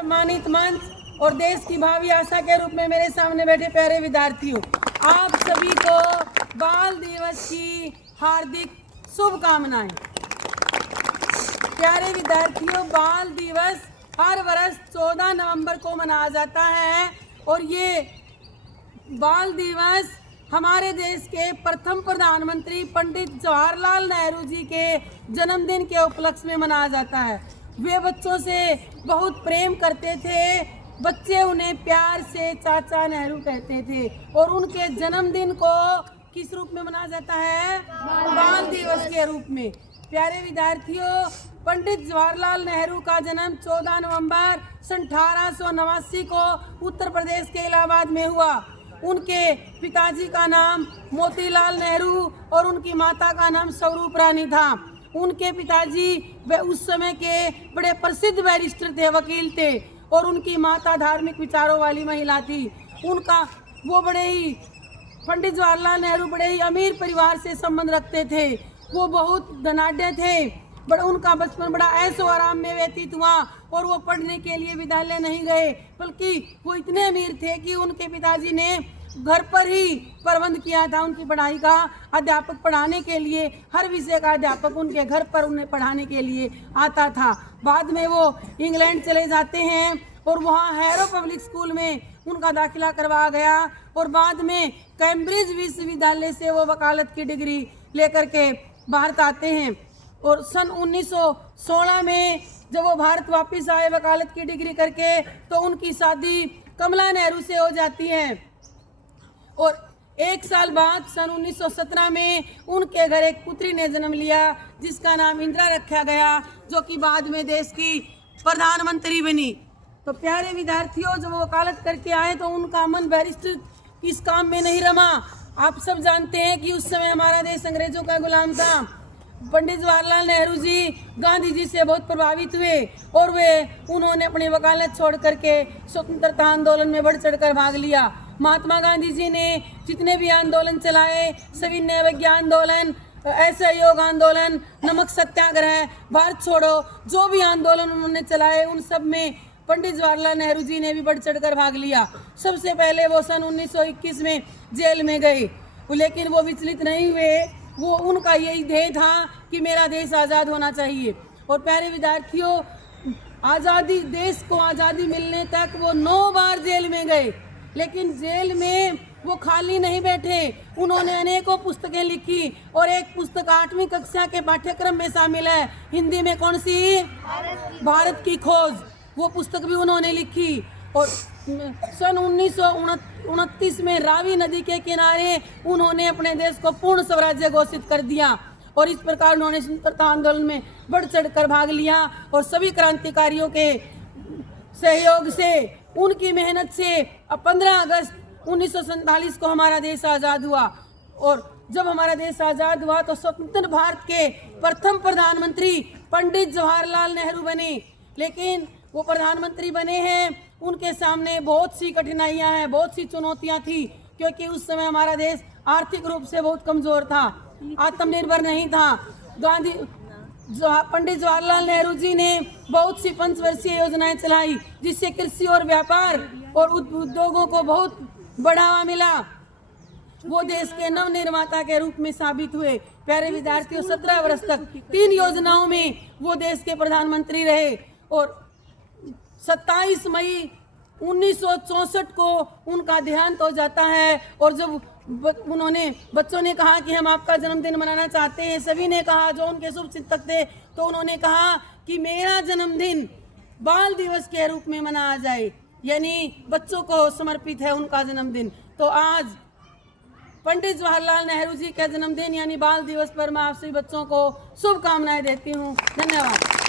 सम्मानित मंच और देश की भावी आशा के रूप में मेरे सामने बैठे प्यारे विद्यार्थियों, आप सभी को बाल दिवस की हार्दिक शुभकामनाएं। प्यारे विद्यार्थियों, बाल दिवस हर वर्ष 14 नवंबर को मनाया जाता है और ये बाल दिवस हमारे देश के प्रथम प्रधानमंत्री पंडित जवाहरलाल नेहरू जी के जन्मदिन के उपलक्ष्य में मनाया जाता है। वे बच्चों से बहुत प्रेम करते थे, बच्चे उन्हें प्यार से चाचा नेहरू कहते थे और उनके जन्मदिन को किस रूप में मनाया जाता है? बाल दिवस के रूप में। प्यारे विद्यार्थियों, पंडित जवाहरलाल नेहरू का जन्म 14 नवंबर 1889 को उत्तर प्रदेश के इलाहाबाद में हुआ। उनके पिताजी का नाम मोतीलाल नेहरू और उनकी माता का नाम स्वरूप रानी था। उनके पिताजी वे उस समय के बड़े प्रसिद्ध बैरिस्टर थे, वकील थे और उनकी माता धार्मिक विचारों वाली महिला थी। वो बड़े ही पंडित जवाहरलाल नेहरू बड़े ही अमीर परिवार से संबंध रखते थे। वो बहुत धनाढ्य थे, उनका बचपन बड़ा ऐशो आराम में व्यतीत हुआ और वो पढ़ने के लिए विद्यालय नहीं गए, बल्कि वो इतने अमीर थे कि उनके पिताजी ने घर पर ही प्रबंध किया था उनकी पढ़ाई का। अध्यापक पढ़ाने के लिए, हर विषय का अध्यापक उनके घर पर उन्हें पढ़ाने के लिए आता था। बाद में वो इंग्लैंड चले जाते हैं और वहाँ हैरो पब्लिक स्कूल में उनका दाखिला करवाया गया और बाद में कैम्ब्रिज विश्वविद्यालय से वो वकालत की डिग्री लेकर के भारत आते हैं और सन 1916 में जब वो भारत वापस आए वकालत की डिग्री करके, तो उनकी शादी कमला नेहरू से हो जाती है और एक साल बाद सन 1917 में उनके घर एक पुत्री ने जन्म लिया जिसका नाम इंदिरा रखा गया, जो कि बाद में देश की प्रधानमंत्री बनी। तो प्यारे विद्यार्थियों, जब वो वकालत करके आए तो उनका मन बैरिस्टर इस काम में नहीं रमा। आप सब जानते हैं कि उस समय हमारा देश अंग्रेजों का गुलाम था। पंडित जवाहरलाल नेहरू जी गांधी जी से बहुत प्रभावित हुए और उन्होंने अपनी वकालत छोड़ करके स्वतंत्रता आंदोलन में बढ़ चढ़कर भाग लिया। महात्मा गांधी जी ने जितने भी आंदोलन चलाए, सविनय अवज्ञा आंदोलन, असहयोग आंदोलन, नमक सत्याग्रह, भारत छोड़ो, जो भी आंदोलन उन्होंने चलाए उन सब में पंडित जवाहरलाल नेहरू जी ने भी बढ़ चढ़कर भाग लिया। सबसे पहले वो सन 1921 में जेल में गए, लेकिन वो विचलित नहीं हुए। वो उनका यही ध्येय था कि मेरा देश आज़ाद होना चाहिए। और प्यारे विद्यार्थियों, देश को आज़ादी मिलने तक वो 9 बार जेल में गए, लेकिन जेल में वो खाली नहीं बैठे। उन्होंने अनेकों पुस्तकें लिखी और एक पुस्तक 8वीं कक्षा के पाठ्यक्रम में शामिल है। हिंदी में कौन सी? भारत की खोज। वो पुस्तक भी उन्होंने लिखी और सन 1929 में रावी नदी के किनारे उन्होंने अपने देश को पूर्ण स्वराज्य घोषित कर दिया और इस प्रकार उन्होंने स्वतंत्रता आंदोलन में बढ़ चढ़कर भाग लिया और सभी क्रांतिकारियों के सहयोग से, उनकी मेहनत से 15 अगस्त 1947 को हमारा देश आज़ाद हुआ। और जब हमारा देश आज़ाद हुआ तो स्वतंत्र भारत के प्रथम प्रधानमंत्री पंडित जवाहरलाल नेहरू बने। लेकिन वो प्रधानमंत्री बने हैं, उनके सामने बहुत सी कठिनाइयां हैं, बहुत सी चुनौतियां थी, क्योंकि उस समय हमारा देश आर्थिक रूप से बहुत कमजोर था, आत्मनिर्भर नहीं था। पंडित जवाहरलाल नेहरू जी ने बहुत सी पंचवर्षीय योजनाएं चलाई, जिससे कृषि और व्यापार और उद्योगों को बहुत बढ़ावा मिला। वो देश के नव निर्माता के रूप में साबित हुए। प्यारे विद्यार्थियों, 17 वर्ष तक 3 योजनाओं में वो देश के प्रधानमंत्री रहे और 27 मई 1964 को उनका देहांत हो जाता है। और जब बच्चों ने कहा कि हम आपका जन्मदिन मनाना चाहते हैं, सभी ने कहा, जो उनके शुभ चिंतक थे, तो उन्होंने कहा कि मेरा जन्मदिन बाल दिवस के रूप में मनाया जाए, यानी बच्चों को समर्पित है उनका जन्मदिन। तो आज पंडित जवाहरलाल नेहरू जी का जन्मदिन यानी बाल दिवस पर मैं आप सभी बच्चों को शुभकामनाएं देती हूँ। धन्यवाद।